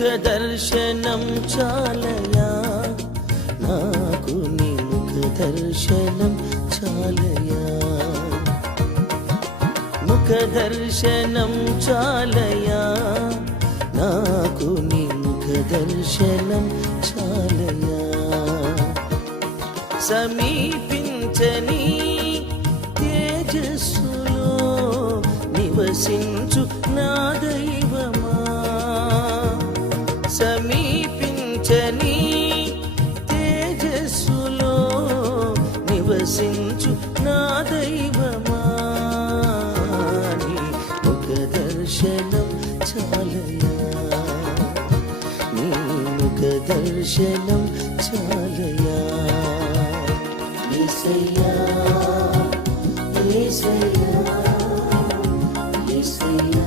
ముఖ దర్శనం చాలయా నాకు నీ ముఖ దర్శనం చాలయా ముఖ దర్శనం చాలయా నాకు నీ ముఖ దర్శనం చాలయా సమీపించని తేజస్సులో నివసించు నా దైవమా సమీపించని తేజస్సులో నివసించు నా దైవమా నీ ముఖ దర్శనం చాలయా నీ ముఖ దర్శనం చాలయా యేసయ్యా యేసయ్యా యేసయ్యా